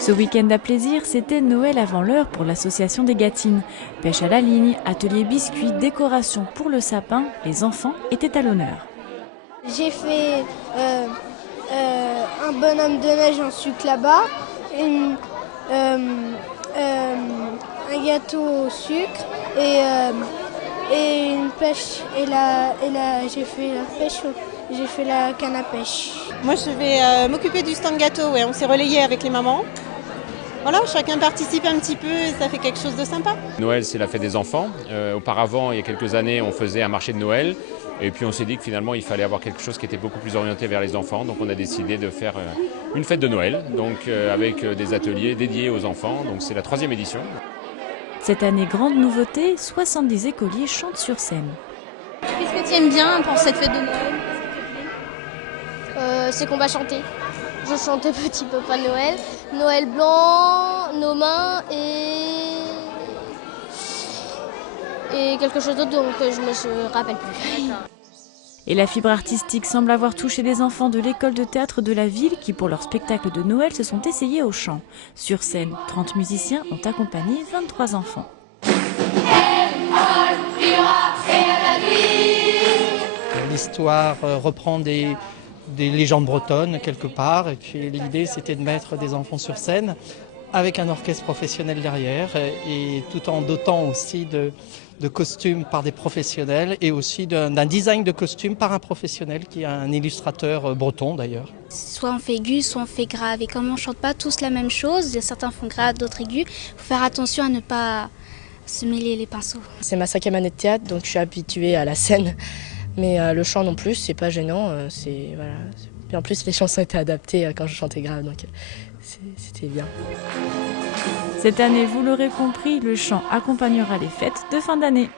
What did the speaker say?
Ce week-end à plaisir, c'était Noël avant l'heure pour l'association des Gâtines. Pêche à la ligne, atelier biscuits, décoration pour le sapin, les enfants étaient à l'honneur. J'ai fait un bonhomme de neige en sucre là-bas, un gâteau au sucre et une pêche. Et là, j'ai fait la pêche, j'ai fait la canne à pêche. Moi je vais m'occuper du stand gâteau, on s'est relayé avec les mamans. Voilà, chacun participe un petit peu et ça fait quelque chose de sympa. Noël, c'est la fête des enfants. Auparavant, il y a quelques années, on faisait un marché de Noël. Et puis on s'est dit que finalement, il fallait avoir quelque chose qui était beaucoup plus orienté vers les enfants. Donc on a décidé de faire une fête de Noël, donc avec des ateliers dédiés aux enfants. Donc c'est la 3e édition. Cette année, grande nouveauté, 70 écoliers chantent sur scène. Qu'est-ce que tu aimes bien pour cette fête de Noël? C'est qu'on va chanter. Je chante Petit Papa Noël, Noël blanc, nos mains et quelque chose d'autre dont je ne me rappelle plus. Et la fibre artistique semble avoir touché les enfants de l'école de théâtre de la ville qui, pour leur spectacle de Noël, se sont essayés au chant. Sur scène, 30 musiciens ont accompagné 23 enfants. L'histoire reprend des légendes bretonnes quelque part, et puis l'idée c'était de mettre des enfants sur scène avec un orchestre professionnel derrière, et tout en dotant aussi de costumes par des professionnels et aussi d'un design de costumes par un professionnel qui est un illustrateur breton d'ailleurs. Soit on fait aigu, soit on fait grave. Et comme on ne chante pas tous la même chose, certains font grave, d'autres aigus, il faut faire attention à ne pas se mêler les pinceaux. C'est ma 5e année de théâtre, donc je suis habituée à la scène. Mais le chant non plus, c'est pas gênant. Voilà. Et en plus, les chansons étaient adaptées quand je chantais grave, donc c'était bien. Cette année, vous l'aurez compris, le chant accompagnera les fêtes de fin d'année.